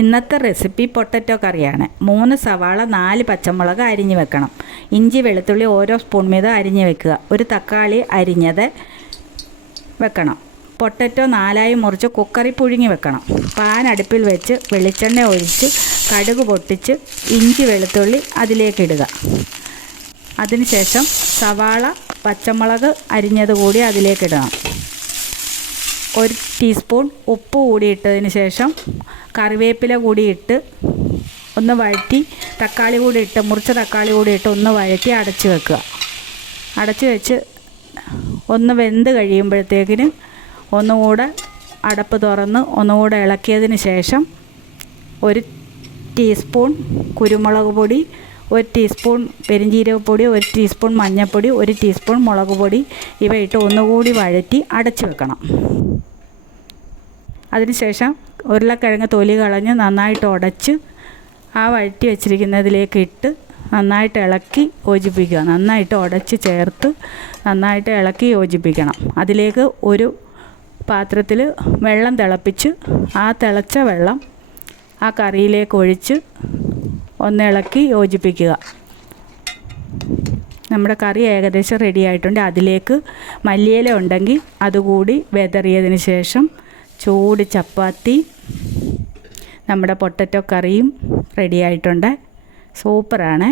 ഇന്നത്തെ recipe potato കറിയാണ്. മൂന്ന് സവാള നാല് പച്ചമുളക് അരിഞ്ഞു വെക്കണം. ഇഞ്ചി വെളുത്തുള്ളി ഓരോ സ്പൂൺ വീതം അരിഞ്ഞു വെക്കുക. ഒരു തക്കാളി അരിഞ്ഞത് വെക്കണം. പൊട്ടറ്റോ നാലായി മുറിച്ച് കുക്കറി പുഴുങ്ങി വെക്കണം. പാൻ അടുപ്പിൽ വെച്ച് വെളിച്ചെണ്ണ ഒഴിച്ച് കടുക് പൊട്ടിച്ച് ഇഞ്ചി വെളുത്തുള്ളി അതിലേക്കിടുക അതിനുശേഷം സവാള പച്ചമുളക് അരിഞ്ഞത് കൂടി അതിലേക്ക് ഇടണം. ഒരു ടീസ്പൂൺ ഉപ്പ് കൂടി ഇട്ടതിന് ശേഷം കറിവേപ്പില കൂടിയിട്ട് ഒന്ന് വഴറ്റി തക്കാളി കൂടി ഇട്ട് മുറിച്ച തക്കാളി കൂടി ഇട്ട് ഒന്ന് വഴറ്റി അടച്ച് വെക്കുക. അടച്ച് വെച്ച് ഒന്ന് വെന്ത് കഴിയുമ്പോഴത്തേക്കിന് ഒന്നുകൂടെ അടപ്പ് തുറന്ന് ഒന്നുകൂടെ ഇളക്കിയതിന് ശേഷം ഒരു ടീസ്പൂൺ കുരുമുളക് പൊടി ഒരു ടീസ്പൂൺ പെരിഞ്ജീരകപ്പൊടി ഒരു ടീസ്പൂൺ മഞ്ഞൾപ്പൊടി ഒരു ടീസ്പൂൺ മുളക് പൊടി ഇവ ഇട്ട് ഒന്നുകൂടി വഴറ്റി അടച്ച് വെക്കണം. അതിനുശേഷം ഉരുളക്കിഴങ്ങ് തൊലി കളഞ്ഞ് നന്നായിട്ട് ഉടച്ച് ആ വഴറ്റി വെച്ചിരിക്കുന്നതിലേക്ക് ഇട്ട് നന്നായിട്ട് ഇളക്കി യോജിപ്പിക്കുക. നന്നായിട്ട് ഉടച്ച് ചേർത്ത് നന്നായിട്ട് ഇളക്കി യോജിപ്പിക്കണം. അതിലേക്ക് ഒരു പാത്രത്തിൽ വെള്ളം തിളപ്പിച്ച് ആ തിളച്ച വെള്ളം ആ കറിയിലേക്ക് ഒഴിച്ച് ഒന്ന് ഇളക്കി യോജിപ്പിക്കുക. നമ്മുടെ കറി ഏകദേശം റെഡി ആയിട്ടുണ്ട്. അതിലേക്ക് മല്ലിയില ഉണ്ടെങ്കിൽ അതുകൂടി വെതറിയതിന് ശേഷം ചൂട് ചപ്പാത്തി നമ്മുടെ പൊട്ടറ്റോ കറിയും റെഡി ആയിട്ടുണ്ട്. സൂപ്പറാണ്.